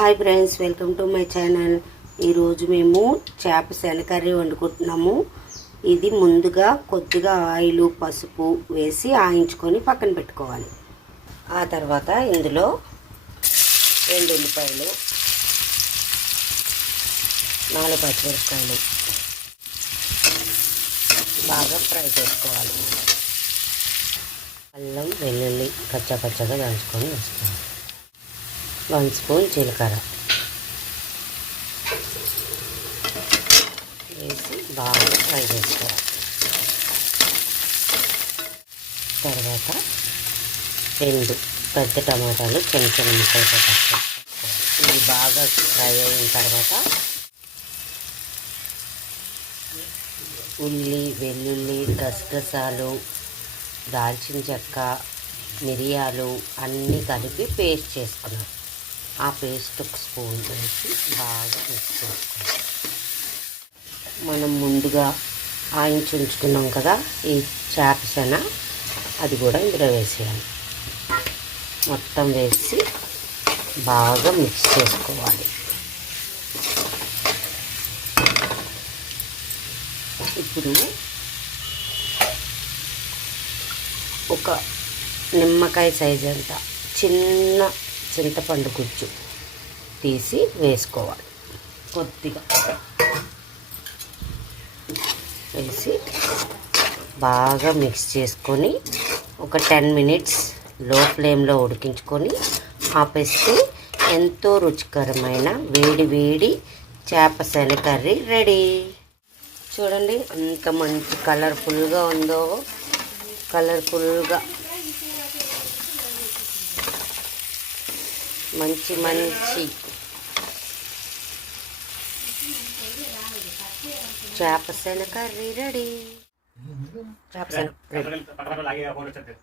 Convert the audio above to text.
Hi friends, welcome to my channel. ఈరోజు మేము చేప శనగ కర్రీ వండుకుంటున్నాము. ఇది ముందుగా కొద్దిగా ఆయిల్, పసుపు వేసి ఆయించుకొని పక్కన పెట్టుకోవాలి. ఆ తర్వాత ఇందులో 2 ఉల్లిపాయలు, 4 పచ్చిమిరపకాయలు బాగా ఫ్రై చేసుకోవాలి. అల్లం, వెల్లుల్లి కచ్చా దంచుకొని వేసుకోవాలి. 1 స్పూన్ జీలకర్ర వేసి బాగా ఫ్రై చేసుకోవాలి. తర్వాత 2 పెద్ద టమాటాలు చిన్న ముక్కలతో కట్ చేసుకోవాలి. ఇది బాగా ఫ్రై అయిన తర్వాత ఉల్లి, వెల్లుల్లి, గసగసాలు, దాల్చిన చెక్క, మిరియాలు అన్నీ కలిపి పేస్ట్ చేసుకున్నాం. ఆ పేస్ట్ 1 స్పూన్ వేసి బాగా మిక్స్ చేసుకోవాలి. మనం ముందుగా ఆయించి ఉంచుకున్నాం కదా ఈ చేప శన, అది కూడా ఇందులో వేసేయాలి. మొత్తం వేసి బాగా మిక్స్ చేసుకోవాలి. ఇప్పుడు ఒక నిమ్మకాయ సైజ్ అంత చిన్న చింతపండు గుజ్జు తీసి వేసుకోవాలి. కొద్దిగా వేసి బాగా మిక్స్ చేసుకొని ఒక 10 మినిట్స్ లో ఫ్లేమ్లో ఉడికించుకొని ఆపేస్తే ఎంతో రుచికరమైన వేడి చేప శనగ కర్రీ రెడీ. చూడండి ఎంత మంచి కలర్ఫుల్గా ఉందో. మంచి చేప శనగ కర్రీ రెడీ. చేప శనగ రెడీ.